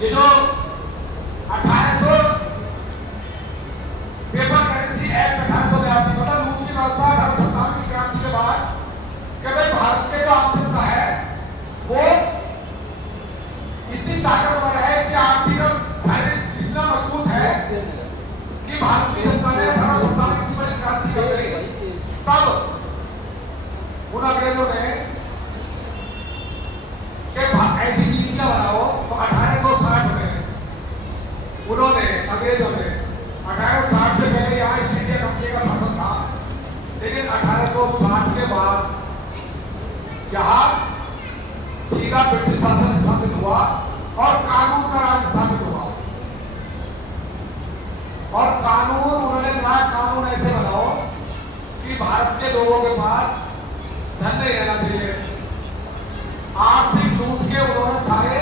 ये जो 1800 paper currency act 1882 मतलब रूप की व्यवस्था 1857 की क्रांति के बाद कि भाई भारत के जो आर्थिकता है वो इतनी ताकतवर है कि आर्थिक और शारीरिक इतना मजबूत है कि भारत की जनता ने 1857 में इतनी बड़ी क्रांति कर गई। तब उन अंग्रेजों ने ऐसी नीतियां बनाओ तो 1860 में उन्होंने अंग्रेजों ने 1860 से पहले यहाँ ईस्ट इंडिया कंपनी का शासन था, लेकिन 1860 के बाद यहाँ सीधा ब्रिटिश शासन स्थापित हुआ और कानून का राज स्थापित हुआ। और कानून उन्होंने कहा कानून ऐसे बनाओ कि भारत के लोगों के पास धन नहीं रहना चाहिए। आर्थिक लूट के उन्होंने सारे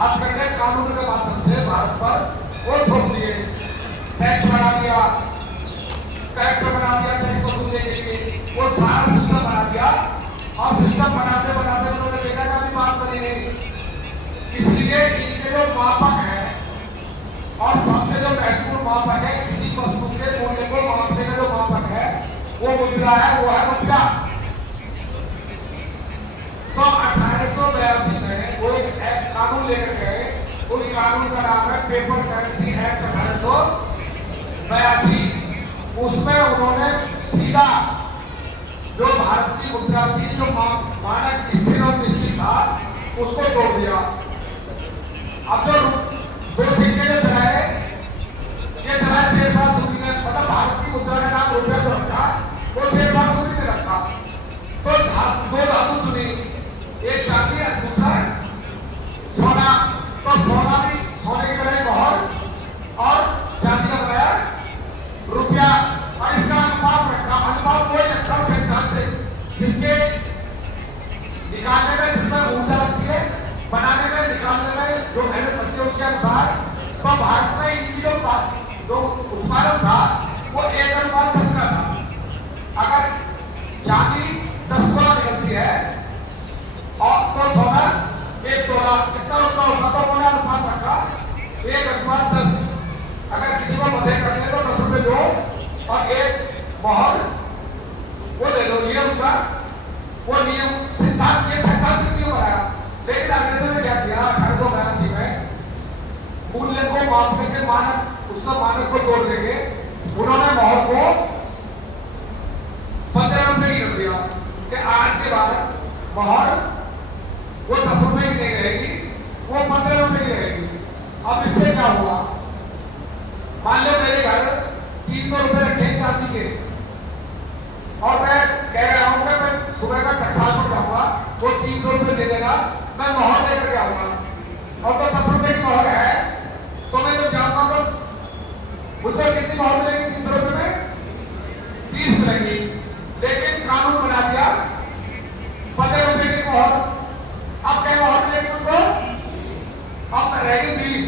हथकंडे कानून के माध्यम से भारत पर वो थोप दिए। टैक्स बना दिया, कलेक्टर बना दिया टैक्स वसूलने के लिए, वो सारा सिस्टम बना दिया। और सिस्टम बनाते बनाते उन्होंने देखा कि अभी बात बनी नहीं, इसलिए इनके जो मापक है और सबसे जो महत्वपूर्ण मापक है किसी वस्तु के मूल्य को मापने का जो मापक है वो मुद्रा है, वो है रुपया। तो 1882 में वो एक कानून लेकर गए, उस कानून का नाम है पेपर करेंसी एक्ट 1882। उसमें उन्होंने सीधा जो भारत की मुद्रा थी, जो मानक स्थिर और निश्चित था, उसको तोड़ दिया। अब जो दो सिक्के जो चलाए, ये चलाए शेरशाह सूरी ने, मतलब भारत की मुद्रा का नाम रुपया जो रखा वो शेरशाह सूरी ने रखा। तो दो धातु चुनी, एक चांदी है, दूसरा सोना। तो सोना भी सोने की बनाई मोहर और चांदी का बनाया रुपया, और इसका अनुपात रखा। अनुपात वही रखा सैद्धांतिक, जिसके निकालने में जिसमें ऊर्जा लगती है, बनाने में निकालने में जो मेहनत लगती है उसके अनुसार। तो भारत में इनकी जो उत्पादन था वो 1:10 का था। अगर चांदी 10 तोला निकलती है और तो सोना 1 तोला, कितना उसका होता तो उन्होंने अनुपात रखा 1:10। अगर किसी को मदद करनी है तो 10 रुपए दो और 1 मोहर वो ले लो, ये उसका वो नियम सिद्धांत, ये सैद्धांतिक नियम बनाया। लेकिन अंग्रेजों ने क्या किया 1882 में मूल्य को मापने के मानक, उसका मानक को तोड़ देंगे, उन्होंने मोहर को 15 रुपए की कर दिया कि आज के बाद मोहर वो 10 रुपए की नहीं रहेगी, वो 15 रुपए की रहेगी। अब इससे क्या हुआ, मान लो मेरे घर 300 रुपए रखे चांदी के और मैं कह रहा हूं कि मैं सुबह में टकसाल पर जाऊंगा, वो 300 रुपए दे देगा, मैं मोहर लेकर के आऊंगा और तो 10 रुपए की मोहर है, तो मैं जब जाऊंगा तो मुझे कितनी मोहर मिलेगी? 300 रुपए में 30 मिलेगी। लेकिन कानून बना दिया 15 रुपए की मोहर। अब क्या मोहर मिलेगी मुझको? अब रहेगी 20।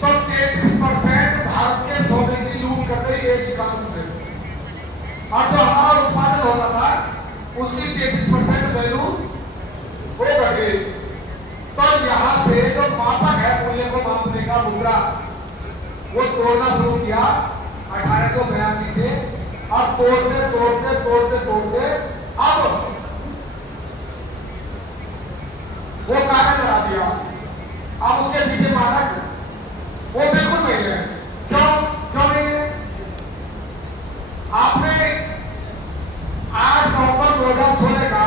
तो 33% भारत के सोने की लूट कर गई एक ही कानून से। और जो हमारा उत्पादन होता था उसकी 33% वैल्यू हो गई। तो यहाँ से जो मापक है मूल्य को मापने का मुद्रा, वो तोड़ना शुरू किया 1882 से। और तोड़ते तोड़ते तोड़ते तोड़ते अब वो कागज बना दिया। अब उसके पीछे मानक वो बिल्कुल नहीं है। क्यों नहीं है? आपने 8 नवंबर 2016 का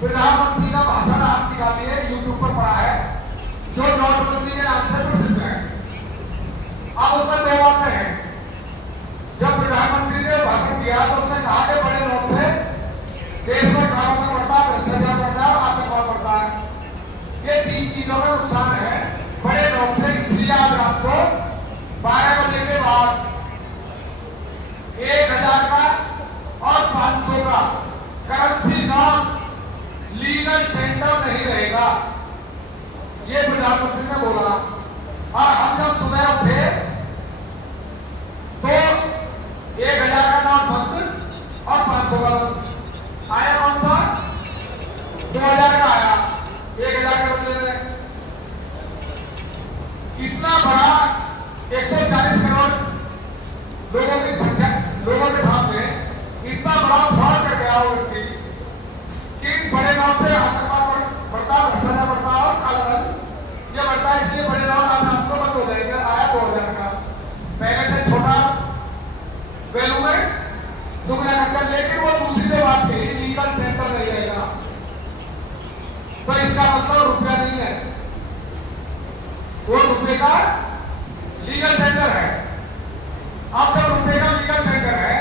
प्रधानमंत्री का भाषण आप निकालिए, यूट्यूब पर पड़ा है, जो नोटबंदी के नाम से प्रसिद्ध है। अब उसमें 2 बातें हैं। जब प्रधानमंत्री ने भाषण दिया तो उसने कहा कि बड़े नोट से देश में कानून बढ़ता है, भ्रष्टाचार बढ़ता है, आतंकवाद बढ़ता है। ये 3 चीजों में नुकसान है बड़े नोट से। इसलिए आज रात को 12 बजे के बाद 1000 का और 500 का करेंसी नोट लीगल टेंडर नहीं रहेगा, ये प्रधानमंत्री ने बोला। और हम जब सुबह उठे तो 1000 का नोट बंद और 500 का बंद। आया कौन सा? 2000 का आया 1000 के बदले में। मतलब रुपया नहीं है, वो रुपये का लीगल टेंडर है। अब जब रुपये का लीगल टेंडर है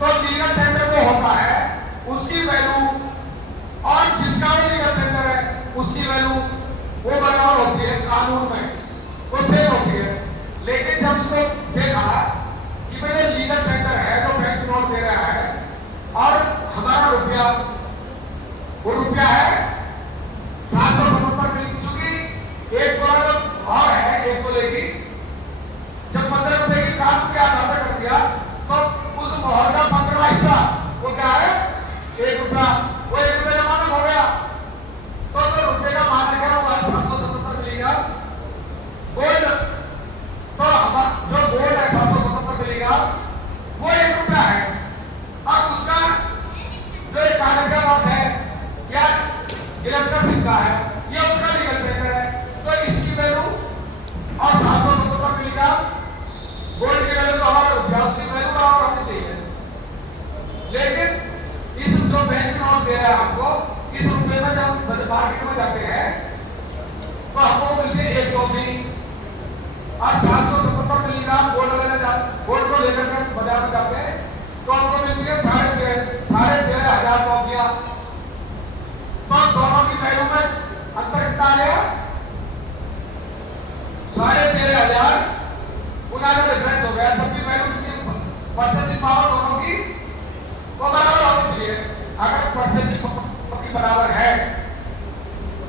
तो लीगल टेंडर वो होता है उसकी वैल्यू और जिसका भी लीगल टेंडर है उसकी वैल्यू वो बराबर होती है, कानून में वो सेम होती है। लेकिन जब इसको देखा कि भाई ये लीगल टेंडर है जो बैंक नोट दे रहा है और हमारा रुपया वो रुपया है 777 मिली, चूंकि एक तोला का भाव है 1 तोले की, जब 15 रुपए की कानून के आधार पर कर दिया तो उस मोहर का 15वां हिस्सा वो क्या है 1 रुपया, वो 1 रुपये का मानक हो गया। तो जो रुपये का मानक है वो 777 मिलेगा। गोल्ड तो जो गोल्ड है 777 मिलेगा वो 1 रुपया है। अब उसका जो एक कागज का नोट है या इलेक्ट्रिक सिक्का है ये उसका लीगल टेंडर है, तो इसकी वैल्यू और 777 मिलेगा गोल्ड की वैल्यू तो हमारा रुपया उसकी वैल्यू बराबर होनी चाहिए। लेकिन इस जो बैंक नोट दे रहा है आपको इस रुपये में जब मार्केट में जाते हैं तो हमको मिलती है 1 टॉफी और 777 मिलीग्राम गोल्ड को लेकर के बाजार में जाते हैं तो हमको मिलती है 13,500 टॉफियां। तो दोनों की वैल्यू में अंतर कितना आ गया 13,500 उनका डिफरेंस हो गया। सबकी वैल्यू कितनी परचेजिंग पावर दोनों की वो बराबर होनी चाहिए। अगर परचेजिंग पावर की बराबर है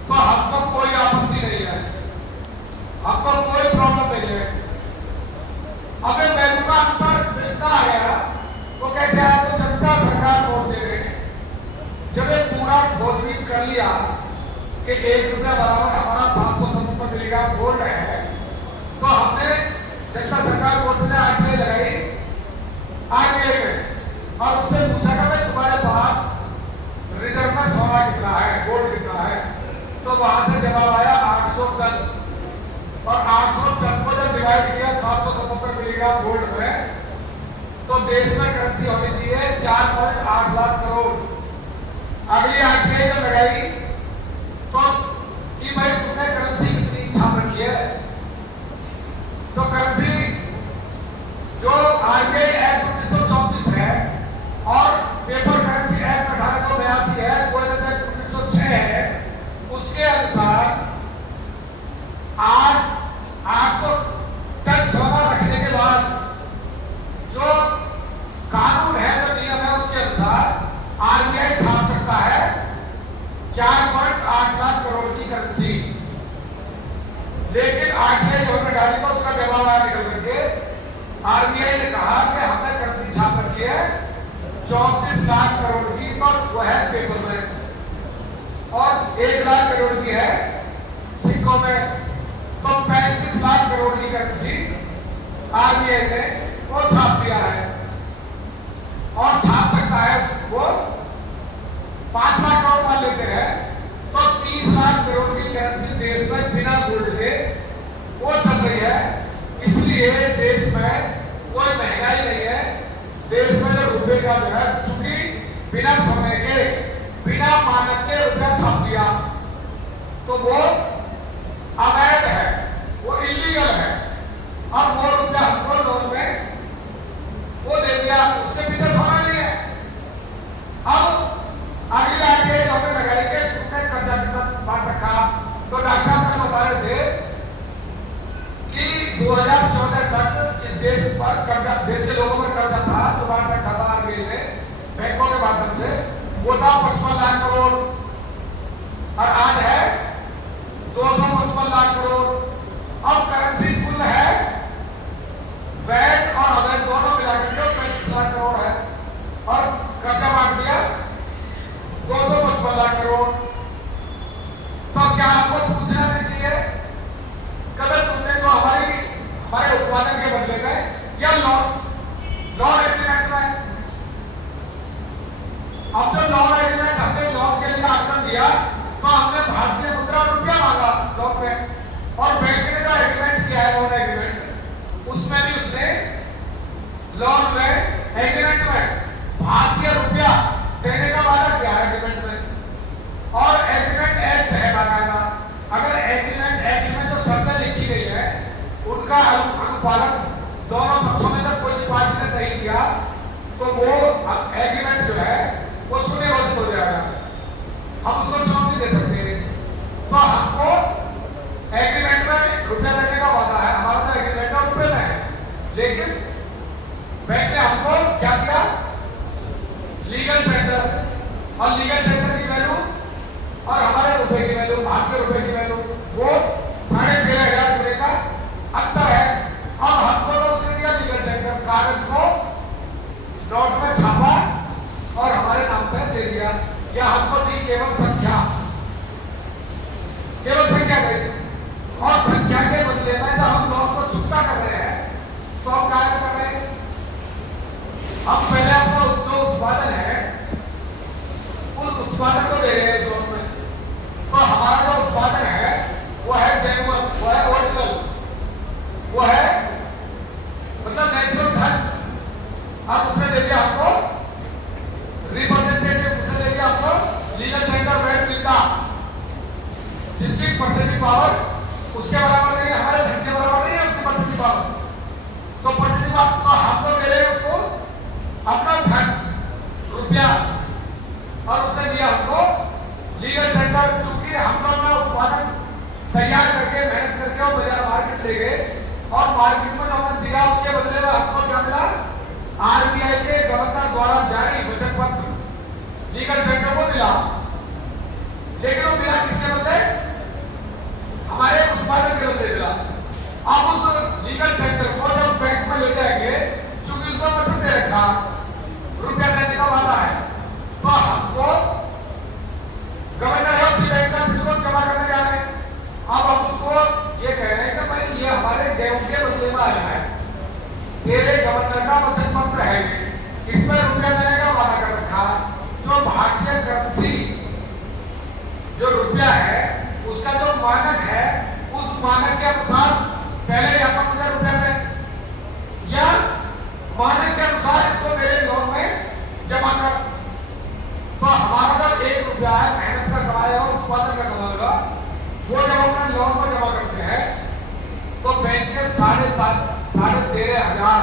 तो हमको कोई आपत्ति नहीं है, हमको कोई प्रॉब्लम नहीं है। अब वैल्यू का अंतर इतना आ गया वो कैसे आया, तो जनता सरकार पहुंचे जब एक पूरा खोजबीन कर लिया कि 1 रुपया बराबर हमारा 777 मिलीग्राम गोल्ड है, तो हमने जनता सरकार पहुंचने आरटीआई लगाई आरबीआई में और उससे पूछा कि भाई तुम्हारे पास रिजर्व में सोना कितना है, गोल्ड कितना है, तो वहां से जवाब आया 800 टन। और 800 टन को जब डिवाइड किया 777 मिलीग्राम गोल्ड में तो देश में करेंसी होनी चाहिए 4.8 लाख करोड़। अगली आरटीआई जब लगाई तो कि भाई तुमने करेंसी कितनी छाप रखी है, तो करेंसी जो आरबीआई एक्ट 1934 है और पेपर करेंसी एक्ट 1882 है, गोल्ड एक्ट 1906 है, उसके अनुसार 800 टन सोना रखने के बाद जो कानून है जो नियम है उसके अनुसार आरबीआई छाप सकता है 4.8 लाख करोड़ की करेंसी। लेकिन आरबीआई जो हमने डाली तो उसका जवाब आया निकल करके आरबीआई ने कहा कि हमने करेंसी छाप रखी है 34 लाख करोड़ की, तो वो है पेपर में और 1 लाख करोड़ की है सिक्कों में, तो 35 लाख करोड़ की करेंसी आरबीआई ने वो छाप दिया है और छाप सकता है वो 5 लाख करोड़ मान लेते हैं तो 30 लाख करोड़ की करेंसी देश में बिना गोल्ड के वो चल रही है। इसलिए देश में कोई महंगाई नहीं है। देश में जो रुपए का जो है चूंकि बिना समय के बिना मानक के रुपया छाप दिया तो वो अवैध है, वो इलीगल है। और वो रुपया हमको लोन में वो दे दिया, उसके भीतर समय नहीं है। अब अगली आरटीआई हमने लगाई कि तुमने कर्जा कितना बांट रखा, तो डॉक्टर साहब ने बता रहे थे कि 2014 तक इस देश पर कर्जा, देश के लोगों पर कर्जा था जो बांट रखा था आरबीआई ने बैंकों के माध्यम से, वो था 55 लाख करोड़ और आज है 255 लाख करोड़। अब करेंसी कुल है वैध और अवैध दोनों मिलाकर के 35 लाख करोड़ है और कर्जा बांट दिया 255 लाख करोड़। तो क्या आपको पूछना नहीं चाहिए कभी तुमने जो हमारे उत्पादन के बदले में या लॉन एग्रीमेंट में, अब जो लॉन एग्रीमेंट हमने लॉन के लिए आवेदन दिया तो हमने भारतीय मुद्रा रुपया मांगा लॉन में और बैंक ने जो एग्रीमेंट किया है लॉन एग्रीमेंट उसमें भी उसने लॉन में एग्रीमेंट में भारतीय रुपया देने का वादा किया है एग्रीमेंट में और एग्रीमेंट एक्ट है बाकायदा टेंडर की वैल्यू और हमारे रुपए की वैल्यू, भारतीय रुपए की वैल्यू, वो 13,500 रुपए का अंतर है। अब हमको तो उसने दिया लीगल टेंडर, कागज को नोट में छापा और हमारे नाम पे दे दिया। या हमको दी केवल संख्या, केवल संख्या गई, और संख्या के बदले में जब हम लोग को छुट्टा कर रहे हैं तो हम क्या कर रहे हैं? हम पहले अपना जो उत्पादन है उस उत्पादन को दे रहे हैं जोन में। तो हमारा जो उत्पादन है वो है जेन्युइन, वो है ओरिजिनल, वो है मतलब नेचुरल धन। अब उसने दे दिया हमको रिप्रेजेंटेटिव, उसने दे दिया आपको लीगल टेंडर वैट मिलता, जिसकी परचेजिंग पावर उसके बराबर नहीं है, हमारे धन के बराबर नहीं है उसकी परचेजिंग पावर। तो परचेजिंग पावर तो हम तो दे रहे हैं उसको अपना धन रुपया, और उसने दिया हमको लीगल टेंडर। चूंकि हम लोग अपना उत्पादन तैयार करके मेहनत करके वो बाजार मार्केट ले गए, और मार्केट में जो हमने दिया उसके बदले में हमको क्या मिला? आरबीआई के गवर्नर द्वारा जारी वचन पत्र लीगल टेंडर को मिला। लेकिन वो मिला किसके बदले? हमारे उत्पादन के बदले मिला। अब उस लीगल टेंडर को जब बैंक में ले जाएंगे, चूंकि उसमें वचन दे रखा रुपया देने का वादा है, तो हमको गवर्नर है उसी बैंक का जिसको जमा करने जा रहे हैं। अब हम उसको ये कह रहे हैं कि भाई ये हमारे गेहूं के बदले में आया है, तेरे गवर्नर का वचन पत्र है, इसमें रुपया देने का वादा कर रखा। जो भारतीय करेंसी जो रुपया है उसका जो मानक है, उस मानक के अनुसार पहले या तो मुझे रुपया दें, या मानक के अनुसार इसको मेरे लोन में जमा कर। तो हमारा जो 1 रुपया है मेहनत का कमाया और उत्पादन का कमाएगा, वो जब अपने लोन में जमा करते हैं तो बैंक के 13,500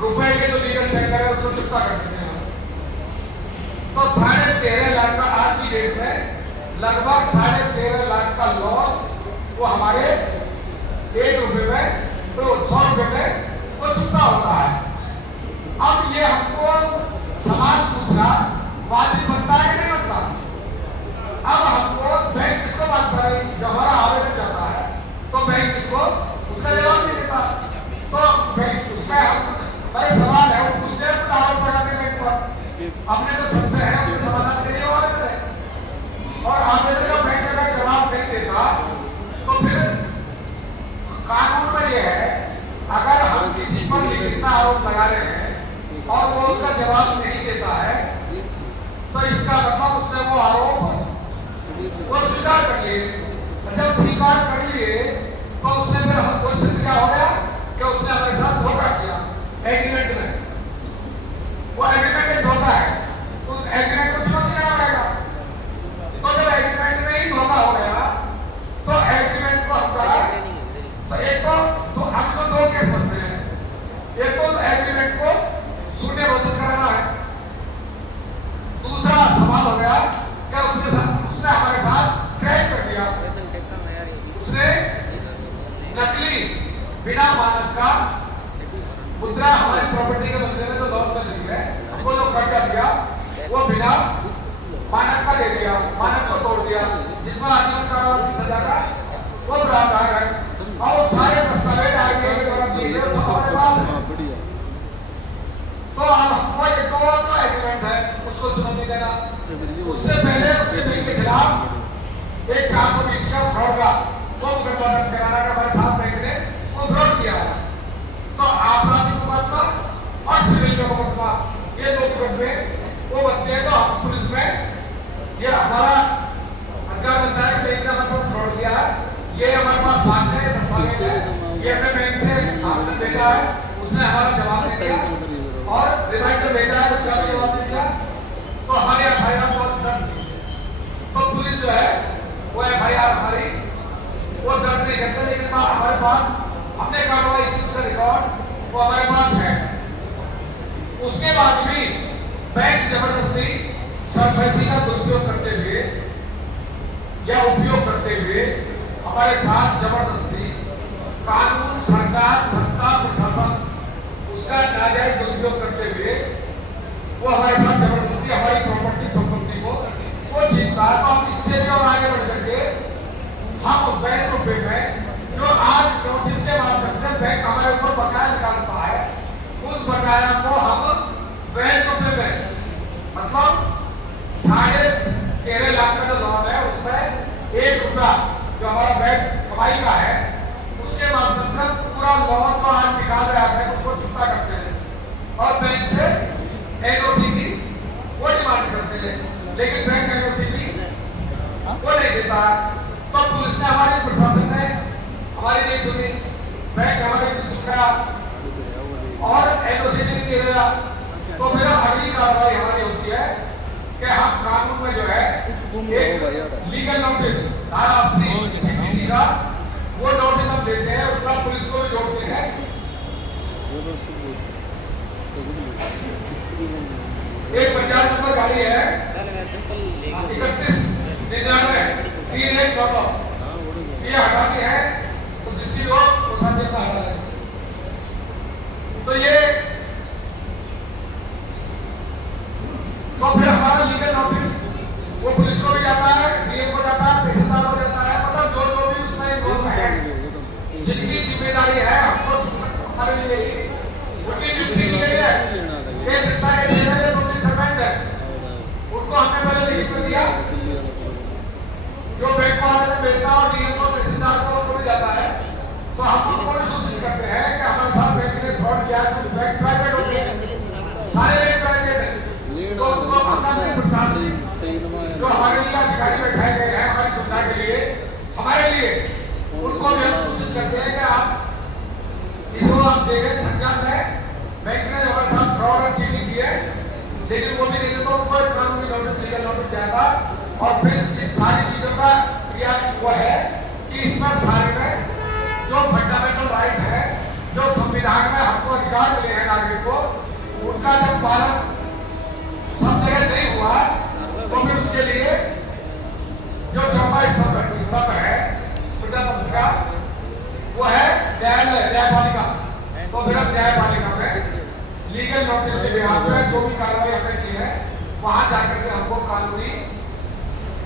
रुपए के जो लीगल टेंडर है उसको चुकता कर देते हैं। तो 13.5 लाख का आज की डेट में लगभग 13.5 लाख का लोन वो हमारे 1 रुपए में, तो 100 रुपए में वो चुकता होता है। अब ये हमको सवाल पूछना वाजिब बनता है कि नहीं बनता? अब हमको बैंक किसको मानता है? जब हमारा आवेदन जाता है तो बैंक इसको उसका जवाब नहीं देता, तो बैंक उसमें हम बड़े सवाल है वो पूछते हैं, कुछ आरोप लगाते बैंक पर, अपने जो संशय है उनके समाधान के लिए आवेदन है। और आवेदन का बैंक अगर जवाब नहीं देता तो फिर कानून में यह है, अगर हम किसी पर लिखित आरोप लगा रहे हैं और वो उसका जवाब नहीं देता है, तो इसका मतलब उसने वो आरोप वो स्वीकार कर लिए। जब स्वीकार कर लिए तो उसने फिर हमको क्या हो गया कि उसने हमारे साथ धोखा किया एग्रीमेंट में। वो एग्रीमेंट में धोखा है, तो एग्रीमेंट को चुनौती देना पड़ेगा। तो जब एग्रीमेंट में ही धोखा हो गया तो एग्रीमेंट को हटाया। तो एक तो हमसे 2 केस बनते हैं, एक तो एग्रीमेंट को सूटेबल कराना है, दूसरा सवाल हो गया कि उसने हमारे साथ क्रैक कर दिया, उसने नकली बिना मानक का मुद्रा हमारी प्रॉपर्टी के बदले में जो लोन में दी है हमको जो कर्जा दिया वो बिना मानक का दे दिया, मानक को तोड़ दिया, जिसमें आजीवन कारावास की सजा का वो प्रावधान है। और वो सारे दस्तावेज आरबीआई के द्वारा दिए गए सब हमारे पास है। तो अब हमको ये तो एग्रीमेंट है उसको चुनौती देना, उससे पहले उसके बैंक के खिलाफ एक 420 का फ्रॉड का वो मुकदमा दर्ज कराना का हमारे साथ बैंक ने वो फ्रॉड किया है। तो आपराधिक मुकदमा और सिविल का मुकदमा, ये 2 मुकदमे वो बनते हैं। तो हम पुलिस में ये हमारा अधिकार बनता है कि बैंक ने हमारे साथ फ्रॉड किया है, ये हमारे पास साक्ष्य है, दस्तावेज है, ये हमें बैंक से आवेदन भेजा है, उसने हमारा जवाब नहीं दिया और रिमाइंडर भेजा है, उसका भी जवाब नहीं दिया, तो हमारी एफआईआर दर्ज की। तो पुलिस जो है वो एफआईआर हमारी वो दर्ज नहीं करते, लेकिन हमारे पास हमने कार्रवाई की उसका रिकॉर्ड वो हमारे पास है। उसके बाद भी बैंक जबरदस्ती सरफेसी का दुरुपयोग करते हुए या उपयोग करते हुए हमारे साथ जबरदस्ती कानून, सरकार, सत्ता, प्रशासन उसका नाजायज दुरुपयोग करते हुए वो हमारे साथ जबरदस्ती हमारी प्रॉपर्टी संपत्ति उस बकाया को हम वैध रुपए में, मतलब 13.5 लाख का जो लोन है उसमें 1 रुपया जो हमारा वैध कमाई का है उसके माध्यम से पूरा लोन जो आज निकाल रहे हैं उसको चुकता करते हैं और बैंक से एनओसी की वो डिमांड करते हैं, लेकिन बैंक एनओसी की वो नहीं देता है। तो पुलिस ने, हमारे प्रशासन ने हमारी नहीं सुनी, बैंक हमारे नहीं सुन रहा और एनओसी भी नहीं दे रहा। तो फिर अगली कार्रवाई हमारी होती है कि हम कानून में जो है एक लीगल नोटिस धारा 80 सीपीसी का वो नोटिस हम देते हैं, उसका पुलिस को भी जोड़ते हैं। एक 50 नंबर गाड़ी है 3199 ये हटानी है, तो जिसकी लोग वो सब देता हटा। तो ये तो फिर हमारा लीगल नोटिस वो पुलिस को भी जाता है, डीएम को जाता है, तहसीलदार को जाता है, मतलब जो भी उसमें इन्वॉल्व है जिनकी जिम्मेदारी है हमको हमारे लिए उनकी ड्यूटी की गई है कि जितना के जिले में पब्लिक सर्वेंट है उनको हमने पहले लिखित में दिया, जो बैंक को आवेदन भेजता है और डीएम को तहसीलदार को उनको भी जाता है। तो हम उनको भी सूचित करते हैं कि हमारे साथ बैंक ने फ्रॉड किया, तो बैंक प्राइवेट होते हैं, सारे बैंक प्राइवेट है, तो उनको अपना प्रशासनिक जो हमारे लिए अधिकारी बैठाए गए हैं हमारी सुविधा के लिए, हमारे लिए उनको भी हम सूचित करते हैं कि आप इसको आप देखें संज्ञान है, बैंक ने हमारे साथ फ्रॉड और चीटिंग की है, लेकिन वो भी नहीं देते तो उनको एक कानूनी नोटिस, लीगल नोटिस जाएगा। और फिर इस सारी चीजों का क्रिया हुआ है कि इसमें सारे में जो फंडामेंटल राइट है, जो संविधान में हमको अधिकार मिले हैं नागरिक को, उनका जब पालन सब जगह नहीं हुआ तो फिर उसके लिए जो चौथा स्तंभ है प्रजातंत्र का वो है न्यायपालिका। तो फिर हम न्यायपालिका में लीगल नोटिस के बिहार में जो भी कार्रवाई हमने की है वहां जाकर के हमको कानूनी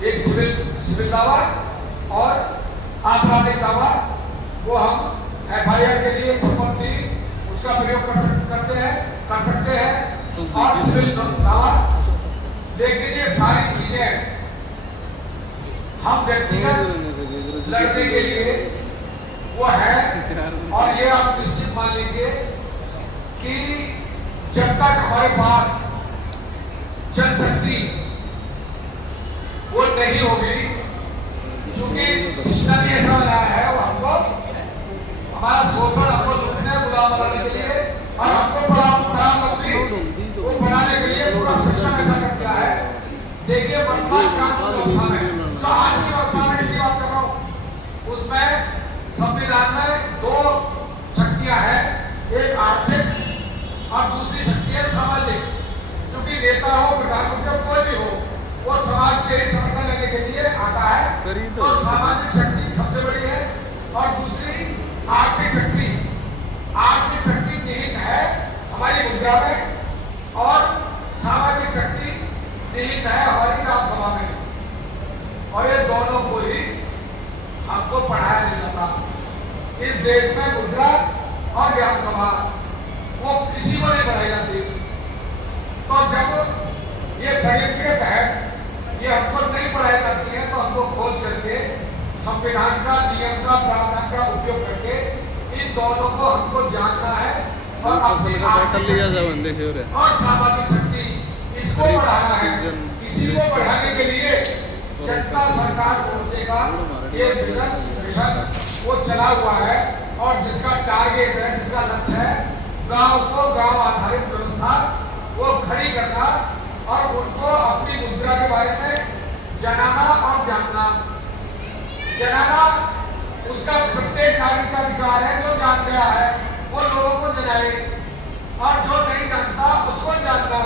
एक सिविल दावा और आपराधिक दावा वो हम एफआईआर के लिए संपत्ति उसका प्रयोग कर सकते हैं और सिविल दावा। लेकिन ये सारी चीजें हम व्यक्तिगत लड़ने के लिए वो है, और ये आप निश्चित मान लीजिए कि जब तक हमारे पास जनशक्ति वो नहीं होगी, क्योंकि सिस्टम ही ऐसा बनाया है वो हमको हमारा शोषण, हमको लूटने गुलाम बनाने के लिए और हमको वो बनाने के लिए पूरा सिस्टम ऐसा कर दिया है। देखिए वर्तमान कानून व्यवस्था में, तो आज की व्यवस्था में इसकी बात कर रहा हूँ, उसमें संविधान में 2 शक्तियां हैं, एक आर्थिक और दूसरी शक्ति है सामाजिक। क्योंकि नेता हो, प्रधानमंत्री कोई भी हो, वो समाज से ही समर्थन लेने के लिए आता है, तो सामाजिक शक्ति सबसे बड़ी है और दूसरी आर्थिक शक्ति। आर्थिक शक्ति निहित है हमारी मुद्रा में और सामाजिक शक्ति निहित है हमारी राज्यसभा में, और ये दोनों को ही हमको पढ़ाया नहीं जाता। इस देश में मुद्रा और ज्ञान सभा वो किसी को नहीं पढ़ाई जाती। तो जब ये संयुक्त के तहत ये हमको नहीं पढ़ाई जाती है तो हमको खोज करके संविधान का, नियम का, प्रावधान का उपयोग करके इन दोनों को हमको जानना है और अपनी आर्थिक और सामाजिक शक्ति इसको बढ़ाना है। इसी को बढ़ाने के लिए जनता सरकार मोर्चे का ये मिशन वो चला हुआ है और जिसका टारगेट है, जिसका लक्ष्य है गांव को गांव आधारित व्यवस्था वो खड़ी करना और उनको अपनी मुद्रा के बारे में जनाना और जानना। जनाना उसका प्रत्येक नागरिक का अधिकार है, जो जान गया है वो लोगों को जनाए और जो नहीं जानता उसको जानना,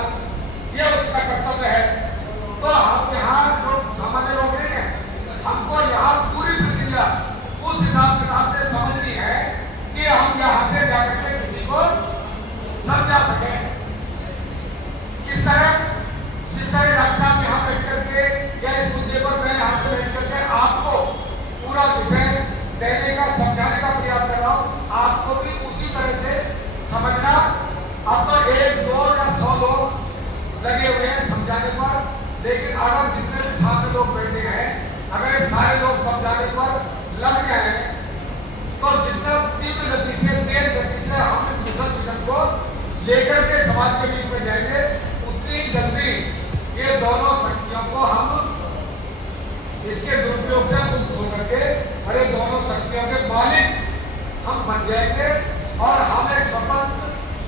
ये उसका कर्तव्य है। तो हम यहाँ जो सामान्य लोग नहीं है, हमको यहाँ पूरी प्रक्रिया उस हिसाब किताब से समझनी है कि हम यहाँ से जाकर के किसी को समझा सके। किस तरह, जिस तरह डॉक्टर साहब यहाँ बैठ करके या इस मुद्दे पर मैं यहाँ से बैठ करके आपको पूरा विषय देने का, समझाने का प्रयास कर रहा हूँ, आपको भी उसी तरह से समझना। अब लगे हुए हैं समझाने पर, लेकिन अगर जितने भी सामने लोग बैठे हैं, अगर ये सारे लोग समझाने पर लग जाए तो जितना तीव्र गति से, तेज गति से हम इस मिशन को लेकर के समाज के बीच में जाएंगे, उतनी जल्दी ये दोनों शक्तियों को हम इसके दुरुपयोग से मुक्त होकर के अरे दोनों शक्तियों के मालिक हम बन जाएंगे और हम एक स्वतंत्र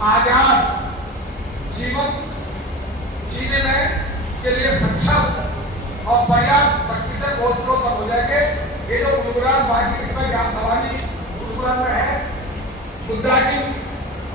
आजाद जीवन जीने में के लिए सक्षम और पर्याप्त शक्ति से ओतप्रोत हो जाएंगे। ये जो गुरुग्राम बाकी इसमें ग्राम सभा गुरुग्राम में है, मुद्रा की